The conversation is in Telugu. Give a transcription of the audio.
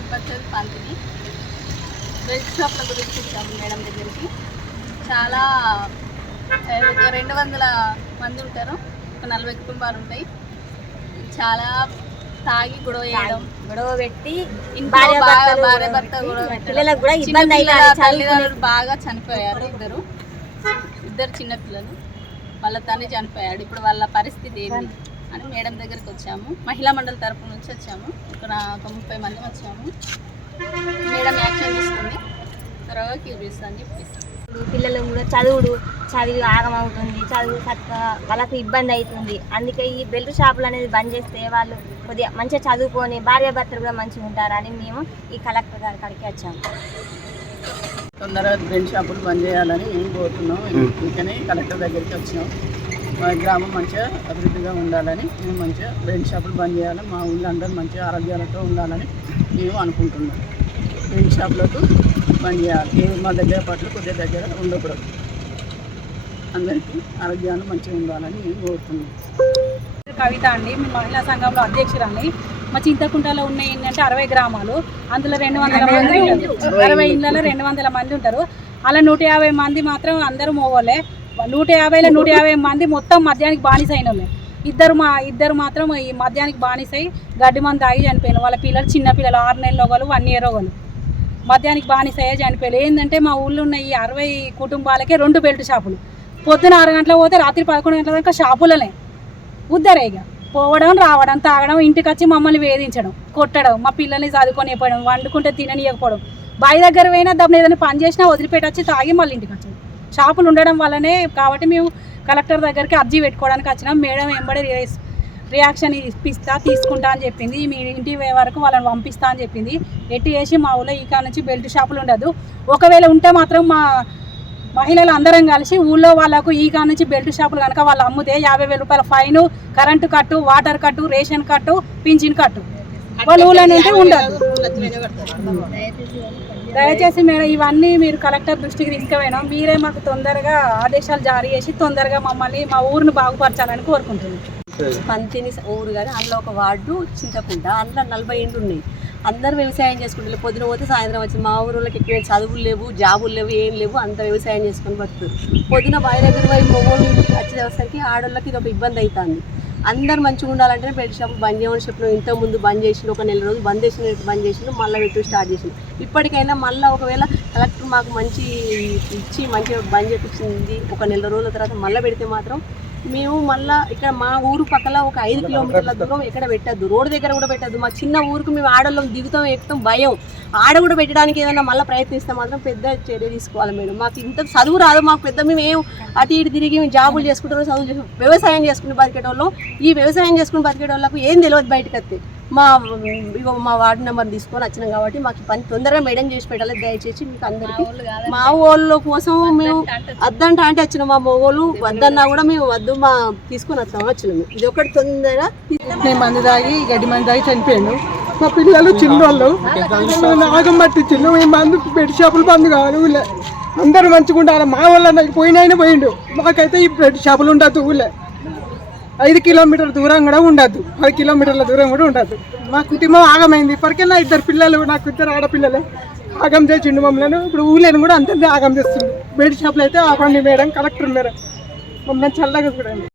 మాన్పచ్చల్ పంతిని బెల్ట్ షాప్ల గురించి వచ్చాము మేడం దగ్గరికి. చాలా 200 మంది ఉంటారు, ఒక 40 కుటుంబాలు ఉంటాయి. చాలా తాగి గొడవ పెట్టి భార్య భర్త పిల్లలకు కూడా ఇబ్బంది తల్లిదండ్రులు బాగా చనిపోయారు. ఇద్దరు చిన్నపిల్లలు, వాళ్ళ తండ్రి చనిపోయాడు. ఇప్పుడు వాళ్ళ పరిస్థితి ఏంటి అని మేడం దగ్గరికి వచ్చాము. మహిళా మండలి తరపు నుంచి వచ్చాము. ఇక్కడ ఒక 30 మంది వచ్చాము. మేడం యాక్షన్ తీసుకుంది, త్వరగా చూపిస్తాను చెప్పేసి. పిల్లలు కూడా చదువు ఆగమవుతుంది, వాళ్ళకి ఇబ్బంది అవుతుంది. అందుకే ఈ బెల్ట్ షాపులు అనేది బంద్ చేస్తే వాళ్ళు కొద్దిగా మంచిగా చదువుకొని భార్యాభర్తలు కూడా మంచిగా ఉంటారని మేము ఈ కలెక్టర్ గారి కాడికి వచ్చాము. తొందరగా బెల్ట్ షాపులు బంద్ చేయాలని మేము కోరుతున్నాం. అందుకని కలెక్టర్ దగ్గరికి వచ్చినాం. మా గ్రామం మంచిగా అభివృద్ధిగా ఉండాలని మేము మంచిగా బెల్ట్ షాపులు బంద్ చేయాలి, మా ఊళ్ళో అందరూ మంచిగా ఆరోగ్యాలతో ఉండాలని మేము అనుకుంటున్నాం. బెల్ట్ షాపులకు బంద్ చేయాలి, మా దగ్గర పట్ల కొద్దిగా దగ్గర ఉండకూడదు. అందరికీ ఆరోగ్యాలు మంచిగా ఉండాలని మేము కోరుతున్నాం. కవిత అండి, మేము మహిళా సంఘంలో అధ్యక్షురాలి. మా చింతకుంటలో ఉన్న ఏంటంటే 60 గ్రామాలు, అందులో 200 మంది ఉంటారు. 60 ఇళ్ళలో 200 మంది ఉంటారు. అలా 150 మంది మాత్రం అందరూ మోగోలే. 150లో 150 మంది మొత్తం మద్యానికి బానిస అయిన వాళ్ళే. ఇద్దరు మాత్రం ఈ మద్యానికి బానిసై గడ్డి మంది తాగి చనిపోయిన వాళ్ళ పిల్లలు, చిన్నపిల్లలు 6 నెలల ఒకరు 1 year ఒకరు మద్యానికి బానిసయ్యే చనిపోయారు. ఏంటంటే మా ఊళ్ళో ఉన్న ఈ 60 కుటుంబాలకే 2 బెల్ట్ షాపులు. పొద్దున 6 గంటలకు పోతే రాత్రి 11 గంటల దాకా షాపులనే ఉద్దరే. ఇక పోవడం రావడం తాగడం, ఇంటికి వచ్చి మమ్మల్ని వేధించడం, కొట్టడం, మా పిల్లల్ని చదువుకొనిపోవడం, వండుకుంటే తిననీయకపోవడం, బావి దగ్గర పోయినా దాన్ని ఏదైనా పని చేసినా వదిలిపెట్టి వచ్చి తాగి మళ్ళీ ఇంటికి వచ్చాం. షాపులు ఉండడం వల్లనే కాబట్టి మేము కలెక్టర్ దగ్గరికి అర్జీ పెట్టుకోవడానికి వచ్చినాం. మేడం వెంబడి రియాక్షన్ తీసుకుంటా అని చెప్పింది. మీ ఇంటి వరకు వాళ్ళని పంపిస్తా అని చెప్పింది. ఎట్టి చేసి మా ఊళ్ళో ఈ కాడ నుంచి బెల్ట్ షాపులు ఉండదు. ఒకవేళ ఉంటే మాత్రం మా మహిళలు అందరం కలిసి ఊళ్ళో వాళ్ళకు ఈ కాడ నుంచి బెల్ట్ షాపులు కనుక వాళ్ళు అమ్ముతే 50,000 రూపాయల ఫైను, కరెంటు కట్టు, వాటర్ కట్టు, రేషన్ కట్టు, పింఛన్ కట్టు వాళ్ళ ఊళ్ళో నుండి ఉండదు. దయచేసి మేడం ఇవన్నీ మీరు కలెక్టర్ దృష్టికి తీసుకుపోయినాం. మీరే మాకు తొందరగా ఆదేశాలు జారీ చేసి తొందరగా మమ్మల్ని మా ఊరిని బాగుపరచాలని కోరుకుంటున్నాం. పంతిని ఊరు కానీ అందులో ఒక వార్డు చింతకుంట, అందులో 40 ఇండ్లు ఉన్నాయి. అందరూ వ్యవసాయం చేసుకుంటారు. పొద్దున పోతే సాయంత్రం వచ్చి మా ఊళ్ళకి ఎక్కువ చదువులు లేవు, జాబులు లేవు, ఏం లేవు, అంత వ్యవసాయం చేసుకొని బతుకుతారు. పొద్దున బావి దగ్గర పోయి మొగోళ్ళు వచ్చేసరికి ఆడోళ్ళకి ఇది ఒక ఇబ్బంది అవుతుంది. అందరు మంచిగా ఉండాలంటే బెల్ట్ షాప్ బంద్ చేయమని చెప్పినాం. ఇంతకుముందు బంద్ చేసిన ఒక 1 రోజులు బంద్ చేసిన మళ్ళీ పెట్టి స్టార్ట్ చేసింది. ఇప్పటికైనా మళ్ళీ ఒకవేళ కలెక్టర్ మాకు మంచి ఇచ్చి మంచిగా బంద్ చేయించింది, ఒక 1 రోజుల తర్వాత మళ్ళీ పెడితే మాత్రం మేము మళ్ళీ ఇక్కడ మా ఊరు పక్కల ఒక 5 కిలోమీటర్ల దూరం ఎక్కడ పెట్టద్దు, రోడ్డు దగ్గర కూడా పెట్టద్దు. మా చిన్న ఊరికి మేము ఆడోళ్ళం దిగుతాం, ఎక్కుతాం, భయం. ఆడ కూడా పెట్టడానికి ఏదైనా మళ్ళీ ప్రయత్నిస్తే మాత్రం పెద్ద చర్య తీసుకోవాలి మేడం. మాకు ఇంత చదువు రాదు, మాకు పెద్ద మేము ఏం అటు ఇటు తిరిగి జాబులు చేసుకుంటారో, చదువు చేసి వ్యవసాయం చేసుకుని బతికేటోళ్ళం. ఈ వ్యవసాయం చేసుకుని బతికేటోళ్ళకు ఏం తెలియదు బయటకు వస్తే. మా వార్డు నెంబర్ తీసుకొని వచ్చినాం కాబట్టి మాకు పని తొందరగా మేడం చేసి పెట్టాలి. దయచేసి మీకు అందరికీ మా ఊళ్ళో కోసం మేము వద్దంట అంటే వచ్చినాం. మా మొగోళ్ళు వద్దన్నా కూడా మేము వద్దు మా తీసుకొని వచ్చినాము. ఇది ఒకటి తొందరగా మంది తాగి గడ్డి మంది తాగి చనిపోయాడు. మా పిల్లలు చిన్నోళ్ళు నాగం పట్టించిండు. మేము మందు బెడ్ షాపులు బంద్ కావాలి. ఊళ్ళో అందరూ మంచిగా ఉండాలి. మా వాళ్ళ పోయినైనా పోయిండు. మాకైతే ఈ బెడ్ షాపులు ఉండద్దు. ఊళ్ళో 5 కిలోమీటర్ల దూరం కూడా ఉండద్దు, 10 కిలోమీటర్ల దూరం కూడా ఉండద్దు. మా కుటుంబం ఆగమైంది. ఇప్పటికైనా 2 పిల్లలు, నాకు 2 ఆడపిల్లలే. ఆగం చేసిండు మమ్మల్ని. ఇప్పుడు ఊళ్ళని కూడా అంతే ఆగం చేస్తుంది. బెడ్ షాపులు అయితే ఆపండి మేడం, కలెక్టర్ మేడం, మమ్మల్ని చల్లగా చూడండి.